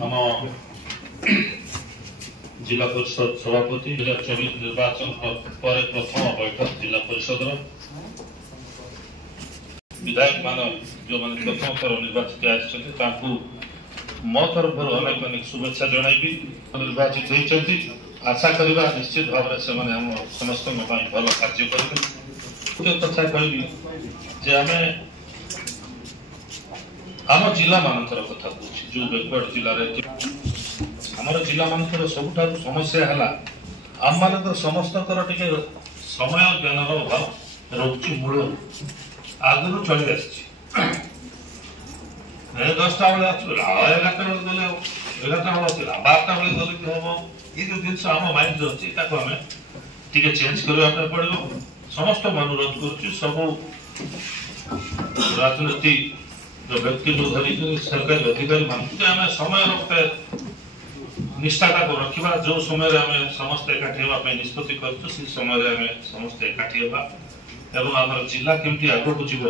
आम जिला परिषद सभापति 2024 निर्वाचन पर प्रथम बैठक जिला परिषद विधायक मान जो मैंने प्रथम थर निर्वाचित आसो मो तरफ अनेक अनेक शुभेच्छा जनइबी निर्वाचित होती आशा करवा निश्चित भाव में समस्त भल कार्य करेंगे कथा कह आम जिला मानकर कथा कहूँ जो बैकवर्ड जिले आमर जिला मानकर सबुठ समस्या है आम मान समस्त समय ज्ञान अभाव रोचे मूल आगु चली आस 10टा बेले 11टा बेले गले 11टा बेले 12टा बेले गले कि हम ये जो जिन आम माइंड अच्छी आम टे चेंज करने पड़ो समस्त अनुरोध कर सब राजनीति जो व्यक्ति जो धरिक सरकारी अधिकारी मान आम समय निष्ठाटा को रखा जो समय आम समस्त एकाठी होगा निष्पत्ति कर समय आम समस्त एकाठी होगा एवं आम जिला केमती आग को जीव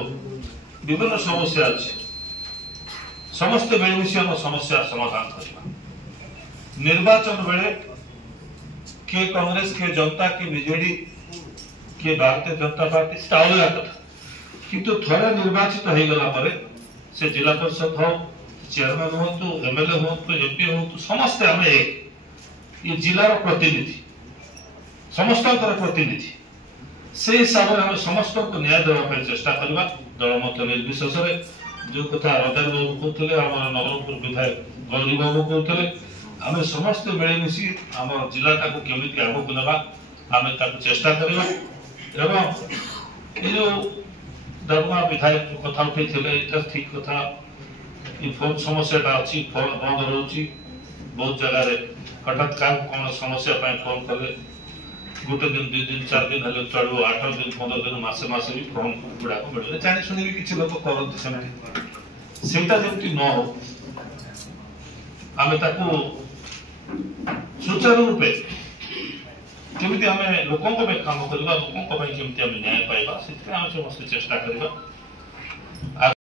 विभिन्न समस्या अच्छे समस्त मिलमिशी आम समस्या समाधान करवा निर्वाचन बेले किए कांग्रेस किए जनता किए बीजेडी किए भारतीय जनता पार्टी से अलग कथा किंतु थोड़े निर्वाचित हो गला से जिला परिषद हो चेयरमैन हूँ एमएलए हूँ एमपी हूँ समस्ते आम एक ये जिलार प्रतिनिधि समस्त प्रतिनिधि से हिसाब से समस्त को न्याय देवाई चेष्टा करवा दल मत निर्विशेष जो कथा रदार बाबू कहते आम नवरंगपुर विधायक गौरी बाबू कहते आम समस्त मिलमिशी आम जिलाटा को केमी आग को ना आम चेष्टा करवा ये जो दरमा विधायक कथा उठे ठीक कथा ये फोन समस्या अच्छी फोन बंद रोचे बहुत जगह हठात क्या कौन समस्या फोन कले गोटे दिन 2 दिन 4 दिन हेल्ले चलो 8 दिन 15 दिन मसे भी फोन गुड़ाक मिले जानी शुणी भी किसी लोग करते जमी न हो आम सुचारू रूपे केमी आम लोकों काम करवा लोकों केमी न्याय पाइबा से समस्त चेष्टा करवा।